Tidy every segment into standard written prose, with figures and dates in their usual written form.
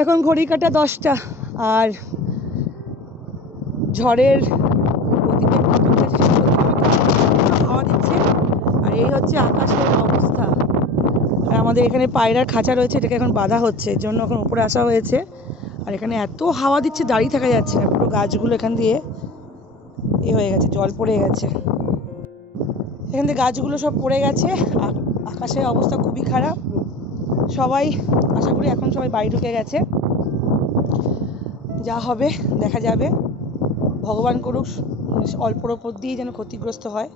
এখন ঘড়ি কাটা 10টা আর ঝড়ের হাওয়া দিচ্ছে আর এই হচ্ছে আকাশের অবস্থা। আর আমাদের এখানে পায়রার খাঁচা রয়েছে, এটাকে এখন বাঁধা হচ্ছে, এর জন্য এখন উপরে আসা হয়েছে। আর এখানে এত হাওয়া দিচ্ছে দাঁড়িয়ে থাকা যাচ্ছে না, পুরো গাছগুলো এখান দিয়ে হয়ে গেছে, জল পড়ে গেছে, এখান থেকে গাছগুলো সব পড়ে গেছে। আকাশের অবস্থা খুবই খারাপ। সবাই আশা করি এখন সবাই বাড়ি ঢুকে গেছে, যা হবে দেখা যাবে। ভগবান করুক অল্পর ওপর দিয়ে যেন ক্ষতিগ্রস্ত হয়।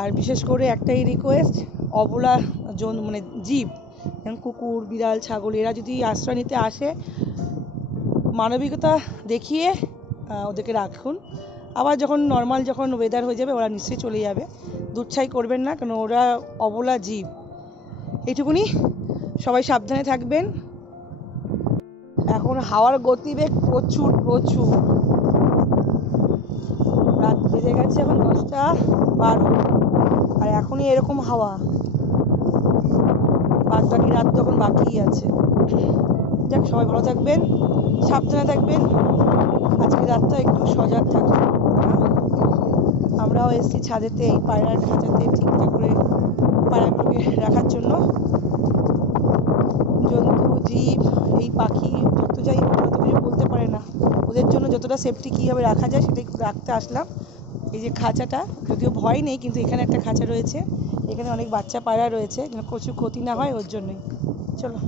আর বিশেষ করে একটাই রিকোয়েস্ট, অবলা মানে জীব যেমন কুকুর, বিড়াল, ছাগল, এরা যদি আশ্রয় নিতে আসে মানবিকতা দেখিয়ে ওদেরকে রাখুন। আবার যখন নর্মাল যখন ওয়েদার হয়ে যাবে ওরা নিশ্চয়ই চলে যাবে, দুচ্ছাই করবেন না, কারণ ওরা অবলা জীব। এইটুকুনি, সবাই সাবধানে থাকবেন। এখন হাওয়ার গতিবেগ প্রচুর প্রচুর। রাত বেজে গেছে এখন 10:12 আর এখনই এরকম হাওয়া, বাদ বাকি রাত তখন বাকিই আছে। যাক, সবাই ভালো থাকবেন, সাবধানে থাকবেন, আজকে রাতটা একটু সজাগ থাকবেন। আমরাও এসেছি ছাদেতে এই পায়রার খাঁচাতে ঠিকঠাক করে পায়রাগুলোকে রাখার জন্য। জন্তু, জীব, এই পাখি যত যাই হোক তত কিছু বলতে পারে না, ওদের জন্য যতটা সেফটি কীভাবে রাখা যায় সেটাই রাখতে আসলাম। এই যে খাঁচাটা, যদিও ভয় নেই, কিন্তু এখানে একটা খাঁচা রয়েছে, এখানে অনেক বাচ্চা পায়রা রয়েছে, যেন প্রচুর ক্ষতি না হয় ওর জন্যই। চলো।